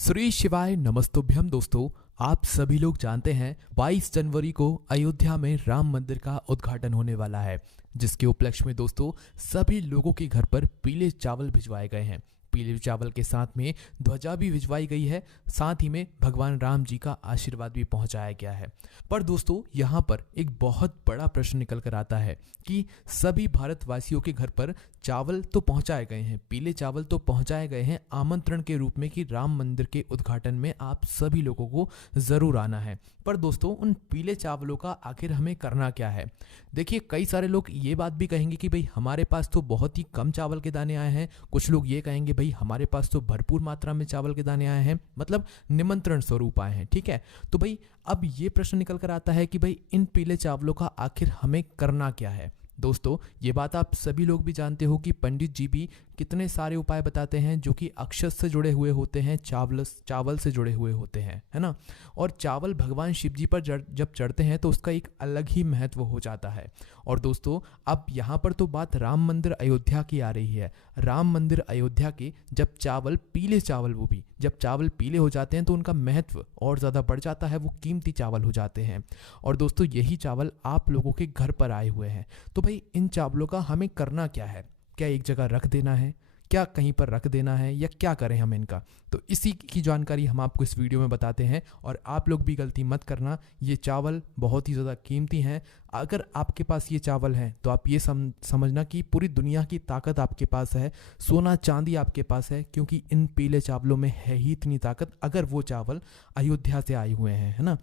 श्री शिवाय नमस्तुभ्यम दोस्तों। आप सभी लोग जानते हैं 22 जनवरी को अयोध्या में राम मंदिर का उद्घाटन होने वाला है, जिसके उपलक्ष्य में दोस्तों सभी लोगों के घर पर पीले चावल भिजवाए गए हैं। पीले चावल के साथ में ध्वजा भी भिजवाई गई है, साथ ही में भगवान राम जी का आशीर्वाद भी पहुंचाया गया है। पर दोस्तों यहाँ पर एक बहुत बड़ा प्रश्न निकल कर आता है कि सभी भारतवासियों के घर पर चावल तो पहुंचाए गए हैं, पीले चावल तो पहुंचाए गए हैं आमंत्रण के रूप में कि राम मंदिर के उद्घाटन में आप सभी लोगों को जरूर आना है। पर दोस्तों उन पीले चावलों का आखिर हमें करना क्या है? देखिए, कई सारे लोग ये बात भी कहेंगे कि भाई हमारे पास तो बहुत ही कम चावल के दाने आए हैं। कुछ लोग ये कहेंगे भाई हमारे पास तो भरपूर मात्रा में चावल के दाने आए हैं, मतलब निमंत्रण स्वरूप आए हैं। ठीक है, तो भाई अब ये प्रश्न निकल कर आता है कि भाई इन पीले चावलों का आखिर हमें करना क्या है। दोस्तों ये बात आप सभी लोग भी जानते हो कि पंडित जी भी कितने सारे उपाय बताते हैं जो कि अक्षत से जुड़े हुए होते हैं, चावल से जुड़े हुए होते हैं, है ना। और चावल भगवान शिव जी पर जब चढ़ते हैं तो उसका एक अलग ही महत्व हो जाता है। और दोस्तों अब यहाँ पर तो बात राम मंदिर अयोध्या की आ रही है। राम मंदिर अयोध्या के जब चावल पीले चावल, वो भी जब चावल पीले हो जाते हैं तो उनका महत्व और ज़्यादा बढ़ जाता है, वो कीमती चावल हो जाते हैं। और दोस्तों यही चावल आप लोगों के घर पर आए हुए हैं। तो भाई इन चावलों का हमें करना क्या है? क्या एक जगह रख देना है, क्या कहीं पर रख देना है, या क्या करें हम इनका? तो इसी की जानकारी हम आपको इस वीडियो में बताते हैं। और आप लोग भी गलती मत करना, ये चावल बहुत ही ज़्यादा कीमती हैं। अगर आपके पास ये चावल हैं तो आप ये समझना कि पूरी दुनिया की ताकत आपके पास है, सोना चांदी आपके पास है, क्योंकि इन पीले चावलों में है ही इतनी ताकत, अगर वो चावल अयोध्या से आए हुए हैं, है ना।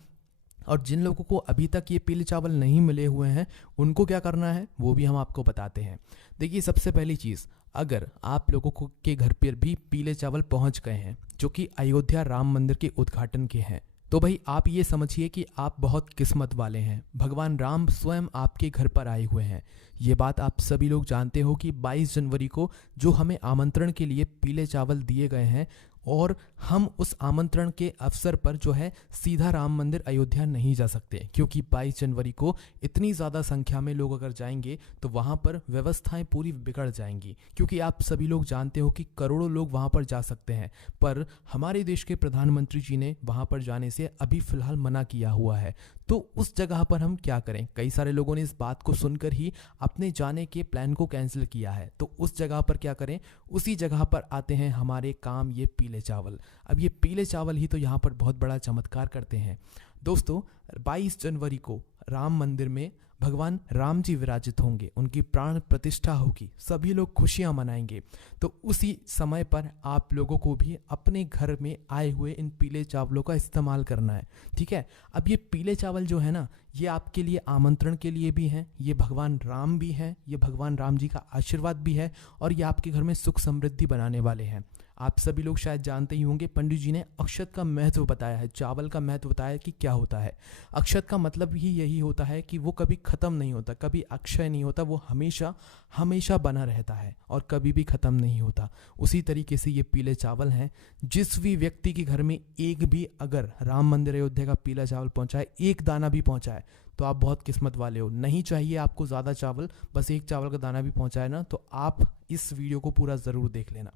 और जिन लोगों को अभी तक ये पीले चावल नहीं मिले हुए हैं उनको क्या करना है वो भी हम आपको बताते हैं। देखिए, सबसे पहली चीज़, अगर आप लोगों को के घर पर भी पीले चावल पहुंच गए हैं जो कि अयोध्या राम मंदिर के उद्घाटन के हैं, तो भाई आप ये समझिए कि आप बहुत किस्मत वाले हैं। भगवान राम स्वयं आपके घर पर आए हुए हैं। ये बात आप सभी लोग जानते हो कि 22 जनवरी को जो हमें आमंत्रण के लिए पीले चावल दिए गए हैं, और हम उस आमंत्रण के अवसर पर जो है सीधा राम मंदिर अयोध्या नहीं जा सकते, क्योंकि 22 जनवरी को इतनी ज़्यादा संख्या में लोग अगर जाएंगे तो वहाँ पर व्यवस्थाएं पूरी बिगड़ जाएंगी। क्योंकि आप सभी लोग जानते हो कि करोड़ों लोग वहाँ पर जा सकते हैं, पर हमारे देश के प्रधानमंत्री जी ने वहाँ पर जाने से अभी फ़िलहाल मना किया हुआ है। तो उस जगह पर हम क्या करें? कई सारे लोगों ने इस बात को सुनकर ही अपने जाने के प्लान को कैंसिल किया है। तो उस जगह पर क्या करें? उसी जगह पर आते हैं हमारे काम ये पीले चावल। अब ये पीले चावल ही तो यहाँ पर बहुत बड़ा चमत्कार करते हैं। दोस्तों 22 जनवरी को राम मंदिर में भगवान राम जी विराजित होंगे, उनकी प्राण प्रतिष्ठा होगी, सभी लोग खुशियां मनाएंगे। तो उसी समय पर आप लोगों को भी अपने घर में आए हुए इन पीले चावलों का इस्तेमाल करना है। ठीक है, अब ये पीले चावल जो है ना, ये आपके लिए आमंत्रण के लिए भी हैं, ये भगवान राम भी हैं, ये भगवान राम जी का आशीर्वाद भी है, और ये आपके घर में सुख समृद्धि बनाने वाले हैं। आप सभी लोग शायद जानते ही होंगे, पंडित जी ने अक्षत का महत्व बताया है, चावल का महत्व बताया है कि क्या होता है। अक्षत का मतलब ही यही होता है कि वो कभी ख़त्म नहीं होता, कभी अक्षय नहीं होता, वो हमेशा हमेशा बना रहता है और कभी भी ख़त्म नहीं होता। उसी तरीके से ये पीले चावल हैं। जिस भी व्यक्ति के घर में एक भी अगर राम मंदिर अयोध्या का पीला चावल पहुँचाए, एक दाना भी पहुँचाए, तो आप बहुत किस्मत वाले हो। नहीं चाहिए आपको ज़्यादा चावल, बस एक चावल का दाना भी पहुँचाए ना, तो आप इस वीडियो को पूरा ज़रूर देख लेना।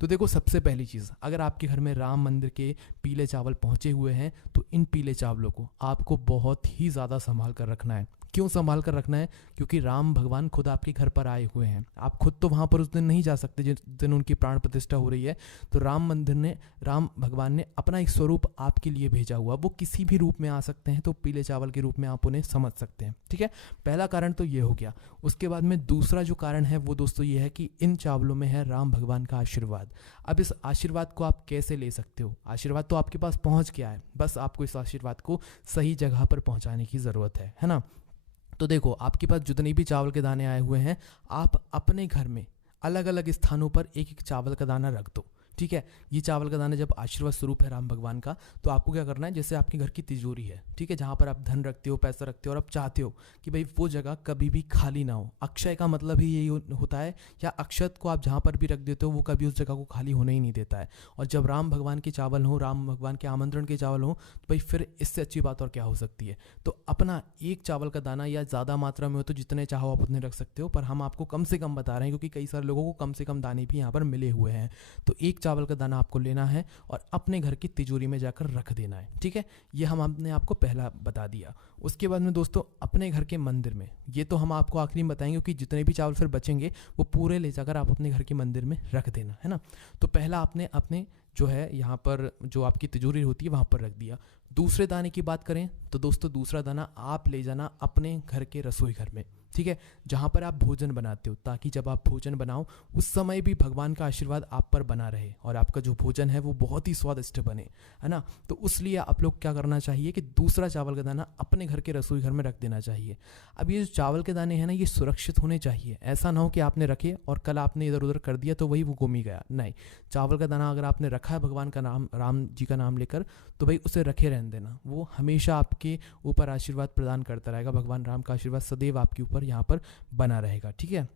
तो देखो, सबसे पहली चीज़, अगर आपके घर में राम मंदिर के पीले चावल पहुँचे हुए हैं तो इन पीले चावलों को आपको बहुत ही ज़्यादा संभाल कर रखना है। क्यों संभाल कर रखना है? क्योंकि राम भगवान खुद आपके घर पर आए हुए हैं। आप खुद तो वहाँ पर उस दिन नहीं जा सकते जिस दिन उनकी प्राण प्रतिष्ठा हो रही है। तो राम भगवान ने अपना एक स्वरूप आपके लिए भेजा हुआ, वो किसी भी रूप में आ सकते हैं, तो पीले चावल के रूप में आप उन्हें समझ सकते हैं। ठीक है, पहला कारण तो ये हो गया। उसके बाद में दूसरा जो कारण है वो दोस्तों ये है कि इन चावलों में है राम भगवान का आशीर्वाद। अब इस आशीर्वाद को आप कैसे ले सकते हो? आशीर्वाद तो आपके पास पहुँच गया है, बस आपको इस आशीर्वाद को सही जगह पर पहुँचाने की ज़रूरत है ना। तो देखो, आपके पास जितने भी चावल के दाने आए हुए हैं, आप अपने घर में अलग अलग स्थानों पर एक एक चावल का दाना रख दो। ठीक है, ये चावल का दाना जब आशीर्वाद स्वरूप है राम भगवान का, तो आपको क्या करना है, जैसे आपके घर की तिजोरी है, ठीक है, जहाँ पर आप धन रखते हो, पैसा रखते हो, और आप चाहते हो कि भाई वो जगह कभी भी खाली ना हो। अक्षय का मतलब ही यही होता है, या अक्षत को आप जहाँ पर भी रख देते हो वो कभी उस जगह को खाली होने ही नहीं देता है। और जब राम भगवान के चावल हों, राम भगवान के आमंत्रण के चावल हों, तो भाई फिर इससे अच्छी बात और क्या हो सकती है। तो अपना एक चावल का दाना, या ज़्यादा मात्रा में हो तो जितने चाहो आप उतने रख सकते हो, पर हम आपको कम से कम बता रहे हैं क्योंकि कई सारे लोगों को कम से कम दाने भी यहाँ पर मिले हुए हैं। तो एक चावल का दाना आपको लेना है और अपने घर की तिजोरी में जाकर रख देना है। ठीक है, ये हम आपने आपको पहला बता दिया। उसके बाद में दोस्तों अपने घर के मंदिर में, ये तो हम आपको आखिरी में बताएंगे कि जितने भी चावल फिर बचेंगे वो पूरे ले जाकर आप अपने घर के मंदिर में रख देना है ना। तो पहला आपने अपने जो है यहाँ पर जो आपकी तिजोरी होती है वहाँ पर रख दिया। दूसरे दाने की बात करें तो दोस्तों दूसरा दाना आप ले जाना अपने घर के रसोई घर में, ठीक है, जहाँ पर आप भोजन बनाते हो, ताकि जब आप भोजन बनाओ उस समय भी भगवान का आशीर्वाद आप पर बना रहे और आपका जो भोजन है वो बहुत ही स्वादिष्ट बने, है ना। तो उसलिए आप लोग क्या करना चाहिए कि दूसरा चावल का दाना अपने घर के रसोई घर में रख देना चाहिए। अब ये जो चावल के दाने हैं ना, ये सुरक्षित होने चाहिए। ऐसा ना हो कि आपने रखे और कल आपने इधर उधर कर दिया तो वही वो गुम ही गया। नहीं, चावल का दाना अगर आपने रखा है भगवान का नाम, राम जी का नाम लेकर, तो भाई उसे रखे रहने देना। वो हमेशा आपके ऊपर आशीर्वाद प्रदान करता रहेगा। भगवान राम का आशीर्वाद सदैव आपके ऊपर यहाँ पर बना रहेगा। ठीक है,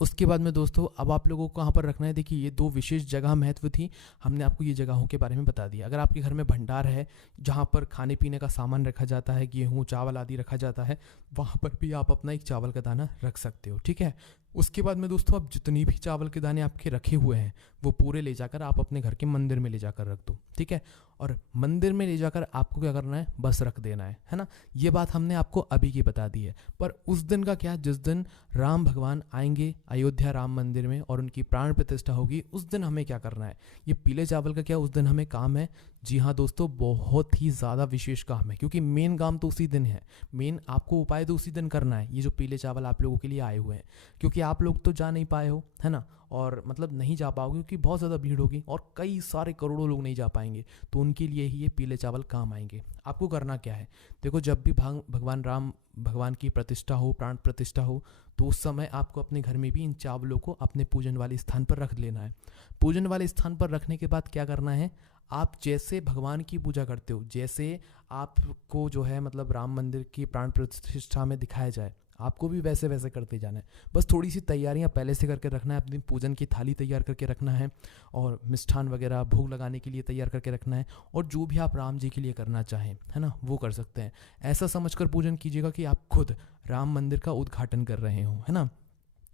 उसके बाद में दोस्तों अब आप लोगों को कहाँ पर रखना है, देखिए ये दो विशेष जगह महत्व थी, हमने आपको ये जगहों के बारे में बता दिया। अगर आपके घर में भंडार है जहाँ पर खाने पीने का सामान रखा जाता है, गेहूँ चावल आदि रखा जाता है, वहाँ पर भी आप अपना एक चावल का दाना रख सकते हो। ठीक है, उसके बाद में दोस्तों अब जितनी भी चावल के दाने आपके रखे हुए हैं वो पूरे ले जाकर आप अपने घर के मंदिर में ले जाकर रख दो। ठीक है, और मंदिर में ले जाकर आपको क्या करना है, बस रख देना है ना। ये बात हमने आपको अभी की बता दी है। पर उस दिन का क्या, जिस दिन राम भगवान आएंगे अयोध्या राम मंदिर में और उनकी प्राण प्रतिष्ठा होगी, उस दिन हमें क्या करना है, ये पीले चावल का क्या उस दिन हमें काम है। जी हाँ दोस्तों, बहुत ही ज़्यादा विशेष काम है, क्योंकि मेन काम तो उसी दिन है, मेन आपको उपाय तो उसी दिन करना है। ये जो पीले चावल आप लोगों के लिए आए हुए हैं, क्योंकि आप लोग तो जा नहीं पाए हो, है ना, और मतलब नहीं जा पाओगे क्योंकि बहुत ज़्यादा भीड़ होगी और कई सारे करोड़ों लोग नहीं जा पाएंगे, तो उनके लिए ही ये पीले चावल काम आएंगे। आपको करना क्या है, देखो जब भी भगवान राम भगवान की प्रतिष्ठा हो, प्राण प्रतिष्ठा हो, तो उस समय आपको अपने घर में भी इन चावलों को अपने पूजन वाले स्थान पर रख लेना है। पूजन वाले स्थान पर रखने के बाद क्या करना है, आप जैसे भगवान की पूजा करते हो, जैसे आपको जो है मतलब राम मंदिर की प्राण प्रतिष्ठा में दिखाया जाए, आपको भी वैसे वैसे करते जाना है। बस थोड़ी सी तैयारियां पहले से करके रखना है, अपनी पूजन की थाली तैयार करके रखना है और मिष्ठान वगैरह भोग लगाने के लिए तैयार करके रखना है, और जो भी आप राम जी के लिए करना चाहें, है ना, वो कर सकते हैं। ऐसा समझकर पूजन कीजिएगा कि आप खुद राम मंदिर का उद्घाटन कर रहे हो, है ना।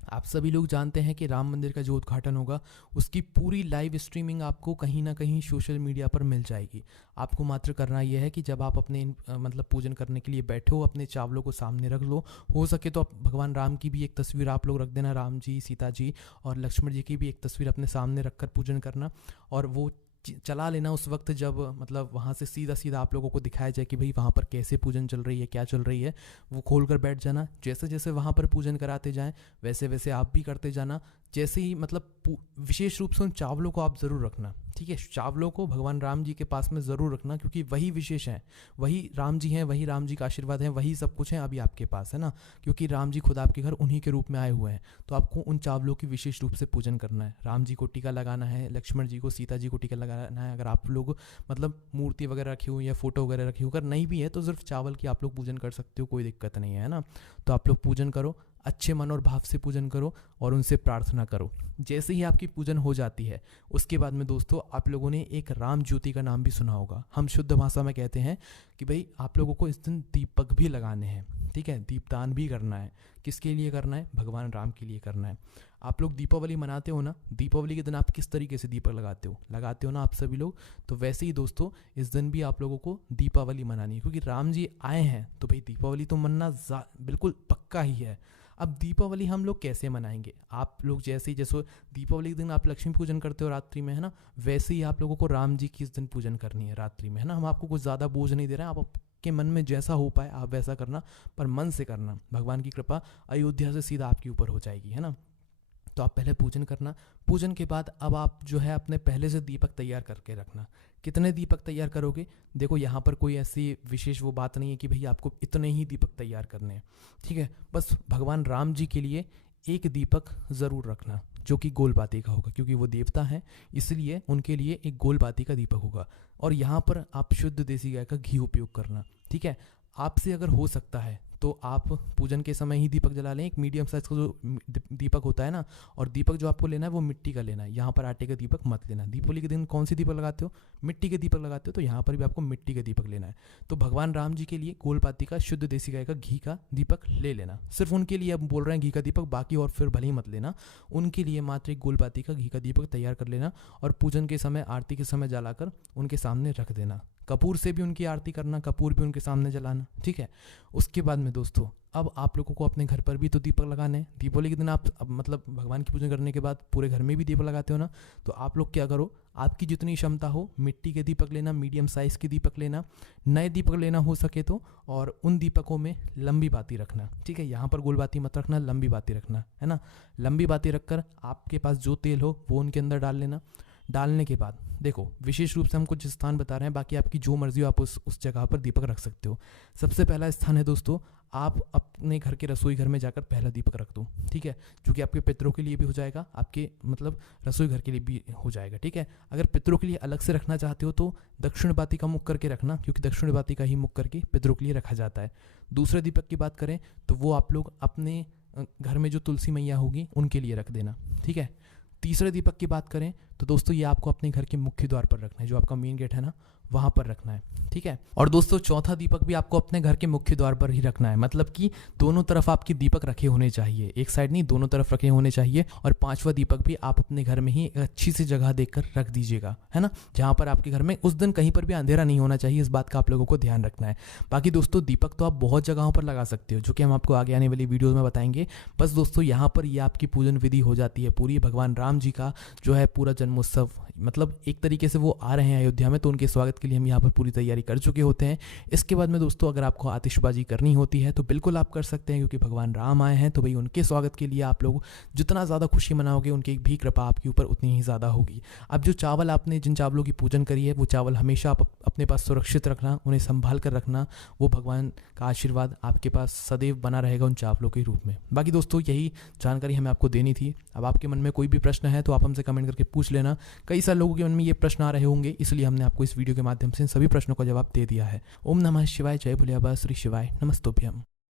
आप सभी लोग जानते हैं कि राम मंदिर का जो उद्घाटन होगा उसकी पूरी लाइव स्ट्रीमिंग आपको कहीं ना कहीं सोशल मीडिया पर मिल जाएगी। आपको मात्र करना यह है कि जब आप अपने मतलब पूजन करने के लिए बैठे हो, अपने चावलों को सामने रख लो। हो सके तो भगवान राम की भी एक तस्वीर आप लोग रख देना, राम जी, सीता जी और लक्ष्मण जी की भी एक तस्वीर अपने सामने रखकर पूजन करना, और वो चला लेना उस वक्त जब मतलब वहाँ से सीधा सीधा आप लोगों को दिखाया जाए कि भाई वहाँ पर कैसे पूजन चल रही है, क्या चल रही है, वो खोल कर बैठ जाना। जैसे जैसे वहाँ पर पूजन कराते जाएं वैसे वैसे आप भी करते जाना। जैसे ही मतलब विशेष रूप से उन चावलों को आप ज़रूर रखना, ठीक है, चावलों को भगवान राम जी के पास में ज़रूर रखना, क्योंकि वही विशेष हैं, वही राम जी हैं, वही राम जी का आशीर्वाद है, वही सब कुछ है अभी आपके पास, है ना, क्योंकि राम जी खुद आपके घर उन्हीं के रूप में आए हुए हैं। तो आपको उन चावलों की विशेष रूप से पूजन करना है। राम जी को टीका लगाना है, लक्ष्मण जी को, सीता जी को टीका लगाना है। अगर आप लोग मतलब मूर्ति वगैरह रखी हुई या फोटो वगैरह रखी हो, अगर नहीं भी है तो सिर्फ चावल की आप लोग पूजन कर सकते हो, कोई दिक्कत नहीं है ना। तो आप लोग पूजन करो, अच्छे मन और भाव से पूजन करो और उनसे प्रार्थना करो। जैसे ही आपकी पूजन हो जाती है उसके बाद में दोस्तों आप लोगों ने एक राम ज्योति का नाम भी सुना होगा। हम शुद्ध भाषा में कहते हैं कि भाई आप लोगों को इस दिन दीपक भी लगाने हैं, ठीक है, दीपदान भी करना है। किसके लिए करना है, भगवान राम के लिए करना है। आप लोग दीपावली मनाते हो ना, दीपावली के दिन आप किस तरीके से दीपक लगाते हो ना आप सभी लोग, तो वैसे ही दोस्तों इस दिन भी आप लोगों को दीपावली मनानी है, क्योंकि राम जी आए हैं तो भाई दीपावली तो मनना बिल्कुल पक्का ही है। अब दीपावली हम लोग कैसे मनाएंगे, आप लोग जैसे दीपावली के दिन आप लक्ष्मी पूजन करते हो रात्रि में, है ना, वैसे ही आप लोगों को राम जी की इस दिन पूजन करनी है रात्रि में, है ना। हम आपको कुछ ज़्यादा बोझ नहीं दे रहे हैं, आप के मन में जैसा हो पाए आप वैसा करना, पर मन से करना। भगवान की कृपा अयोध्या से सीधा आपके ऊपर हो जाएगी, है ना। तो आप पहले पूजन करना, पूजन के बाद अब आप जो है अपने पहले से दीपक तैयार करके रखना। कितने दीपक तैयार करोगे, देखो यहाँ पर कोई ऐसी विशेष वो बात नहीं है कि भाई आपको इतने ही दीपक तैयार करने हैं, ठीक है। बस भगवान राम जी के लिए एक दीपक ज़रूर रखना जो कि गोल बाती का होगा, क्योंकि वो देवता हैं, इसलिए उनके लिए एक गोल बाती का दीपक होगा। और यहाँ पर आप शुद्ध देसी गाय का घी उपयोग करना, ठीक है। आपसे अगर हो सकता है तो आप पूजन के समय ही दीपक जला लें। एक मीडियम साइज का जो दीपक होता है ना, और दीपक जो आपको लेना है वो मिट्टी का लेना है, यहाँ पर आटे का दीपक मत लेना। दीपावली के दिन कौन सी दीपक लगाते हो? मिट्टी के दीपक लगाते हो, तो यहाँ पर भी आपको मिट्टी का दीपक लेना है। तो भगवान राम जी के लिए गोलपाती का शुद्ध देसी गाय का घी का दीपक ले लेना। सिर्फ उनके लिए अब बोल रहे हैं घी का दीपक, बाकी और फिर भले ही मत लेना। उनके लिए मात्र एक गोलपाती का घी का दीपक तैयार कर लेना और पूजन के समय, आरती के समय जलाकर उनके सामने रख देना। कपूर से भी उनकी आरती करना, कपूर भी उनके सामने जलाना, ठीक है। उसके बाद में दोस्तों, अब आप लोगों को अपने घर पर भी तो दीपक लगाने हैं। दीपावली के दिन आप मतलब भगवान की पूजा करने के बाद पूरे घर में भी दीपक लगाते हो ना, तो आप लोग क्या करो, आपकी जितनी क्षमता हो मिट्टी के दीपक लेना, मीडियम साइज़ के दीपक लेना, नए दीपक लेना हो सके तो, और उन दीपकों में लंबी बाती रखना, ठीक है। यहाँ पर गोल बाती मत रखना, लंबी बाती रखना, है ना। लंबी बाती रखकर आपके पास जो तेल हो वो उनके अंदर डाल लेना। डालने के बाद देखो, विशेष रूप से हम कुछ स्थान बता रहे हैं, बाकी आपकी जो मर्जी हो आप उस जगह पर दीपक रख सकते हो। सबसे पहला स्थान है दोस्तों, आप अपने घर के रसोई घर में जाकर पहला दीपक रख दो, ठीक है। जो कि आपके पितरों के लिए भी हो जाएगा, आपके मतलब रसोई घर के लिए भी हो जाएगा, ठीक है। अगर पितरों के लिए अलग से रखना चाहते हो तो दक्षिण बाती का मुख करके रखना, क्योंकि दक्षिण बाती का ही मुख करके पितरों के लिए रखा जाता है। दूसरे दीपक की बात करें तो वो आप लोग अपने घर में जो तुलसी मैया होगी उनके लिए रख देना, ठीक है। तीसरे दीपक की बात करें तो दोस्तों ये आपको अपने घर के मुख्य द्वार पर रखना है, जो आपका मेन गेट है ना वहाँ पर रखना है, ठीक है। और दोस्तों चौथा दीपक भी आपको अपने घर के मुख्य द्वार पर ही रखना है, मतलब कि दोनों तरफ आपके दीपक रखे होने चाहिए, एक साइड नहीं, दोनों तरफ रखे होने चाहिए। और पांचवा दीपक भी आप अपने घर में ही एक अच्छी सी जगह देखकर रख दीजिएगा, है ना, जहाँ पर आपके घर में उस दिन कहीं पर भी अंधेरा नहीं होना चाहिए, इस बात का आप लोगों को ध्यान रखना है। बाकी दोस्तों दीपक तो आप बहुत जगहों पर लगा सकते हो, जो कि हम आपको आगे आने वाली वीडियोज़ में बताएंगे। बस दोस्तों यहाँ पर ये आपकी पूजन विधि हो जाती है पूरी। भगवान राम जी का जो है पूरा जन्मोत्सव, मतलब एक तरीके से वो आ रहे हैं अयोध्या में, तो उनके स्वागत के लिए हम यहाँ पर पूरी तैयारी कर चुके होते हैं। इसके बाद में दोस्तों अगर आपको आतिशबाजी करनी होती है तो बिल्कुल आप कर सकते हैं, क्योंकि भगवान राम आए हैं, तो भाई उनके स्वागत के लिए आप लोग जितना ज़्यादा खुशी मनाओगे उनकी भी कृपा आपके ऊपर उतनी ही ज़्यादा होगी। अब जो चावल आपने जिन चावलों की पूजन करी है वो चावल हमेशा आप अपने पास सुरक्षित रखना, उन्हें संभाल कर रखना। वो भगवान का आशीर्वाद आपके पास सदैव बना रहेगा उन चावलों के रूप में। बाकी दोस्तों यही जानकारी हमें आपको देनी थी। अब आपके मन में कोई भी प्रश्न है तो आप हमसे कमेंट करके पूछ लेना। कई सारे लोगों के मन में ये प्रश्न आ रहे होंगे, इसलिए हमने आपको इस वीडियो के माध्यम से सभी प्रश्नों का जवाब दे दिया है। ओम नमः शिवाय, जय भोले बाबा, श्री शिवाय, नमस्तुभ्यम।